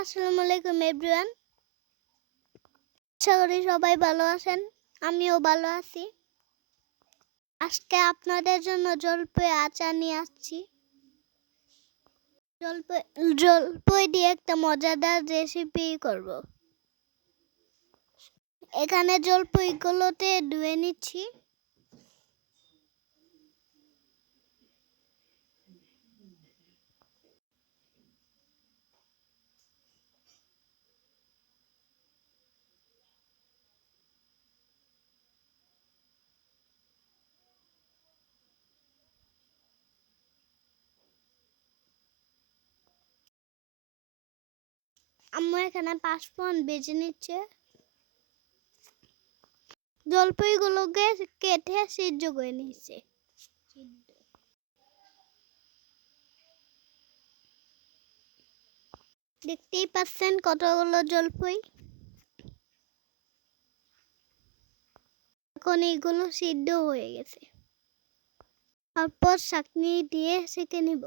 আসসালামু আলাইকুম এভরিওয়ান। আশা করি সবাই ভালো আছেন, আমিও ভালো আছি। আজকে আপনাদের জন্য জলপাই আচার নিয়ে আসছি। জলপাই দিয়ে একটা মজাদার রেসিপি করব। এখানে জলপাইগুলোতে ধুয়ে নিচ্ছি। আম্মু এখানে 5 ফোড়ন ভেজে নিচ্ছে। জলপাইগুলোকে কেটে সিদ্ধ করে নিচ্ছে। দেখতেই পাচ্ছেন কতগুলো জলপাই। এখন এইগুলো সিদ্ধ হয়ে গেছে। তারপর ছাঁকনি দিয়ে ছেঁকে নিব।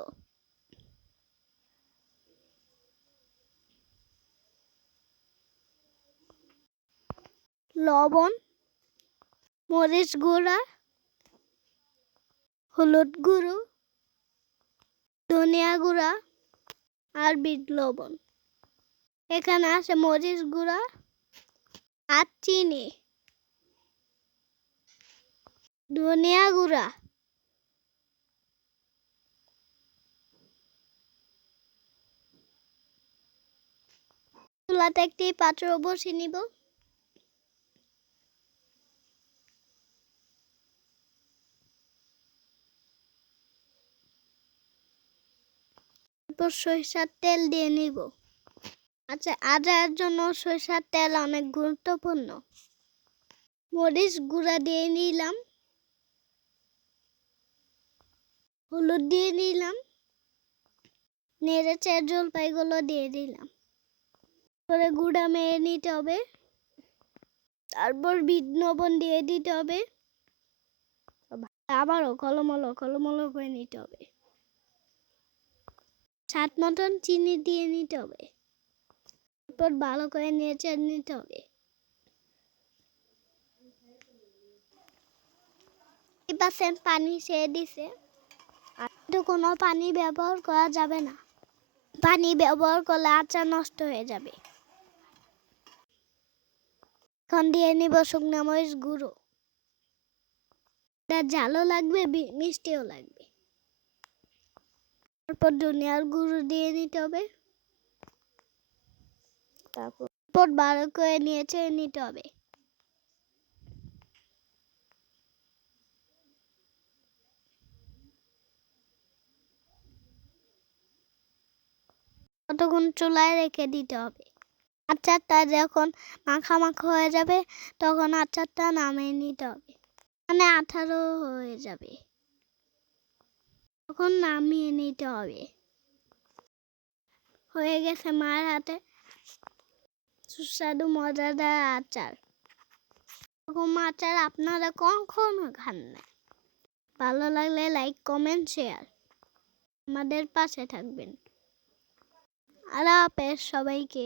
লবণ, মরিচ গুঁড়া, হলুদ গুঁড়ো, ধনিয়া গুঁড়া আর বিট লবণ। এখানে আছে মরিচ গুঁড়া আর চিনি, ধনিয়া গুঁড়া, চুলাতে একটি পাত্র বসিয়ে নিব। তারপর সরিষার তেল দিয়ে নিব। আচ্ছা, আচারের জন্য সরিষার তেল অনেক গুরুত্বপূর্ণ। মরিচ গুঁড়া দিয়ে নিলাম, হলুদ দিয়ে নিলাম, নেড়েচেড়ে জলপাইগুলো দিয়ে দিলাম। করে গুঁড়া মেরে নিতে হবে। তারপর বিট লবণ দিয়ে দিতে হবে। আবারও কলমলো করে নিতে হবে। স্বাদ মতন চিনি দিয়ে নিতে হবে। তারপর ভালো করে নেড়ে নিতে হবে। পানি ছেড়ে দিছে। আর কোনো পানি ব্যবহার করা যাবে না। পানি ব্যবহার করলে আচার নষ্ট হয়ে যাবে। এখন দিয়ে নিব শুকনো মরিচ গুঁড়ো। এটা ঝালও লাগবে, মিষ্টিও লাগবে। তারপর ধনিয়ার গুঁড়ো দিয়ে নিতে হবে। তারপর ভালো করে নেড়ে নিতে হবে। কতক্ষণ চুলায় রেখে দিতে হবে। আচারটা যখন মাখা মাখা হয়ে যাবে তখন আচারটা নামিয়ে নিতে হবে। মানে আঠালো হয়ে যাবে, তখন নামিয়ে নিতে হবে। হয়ে গেছে মার হাতে সুস্বাদু মজাদার আচার। এরকম আচার আপনারা কখনো খান না। ভালো লাগলে লাইক, কমেন্ট, শেয়ার। আমাদের পাশে থাকবেন। আল্লাহ হাফেজ সবাইকে।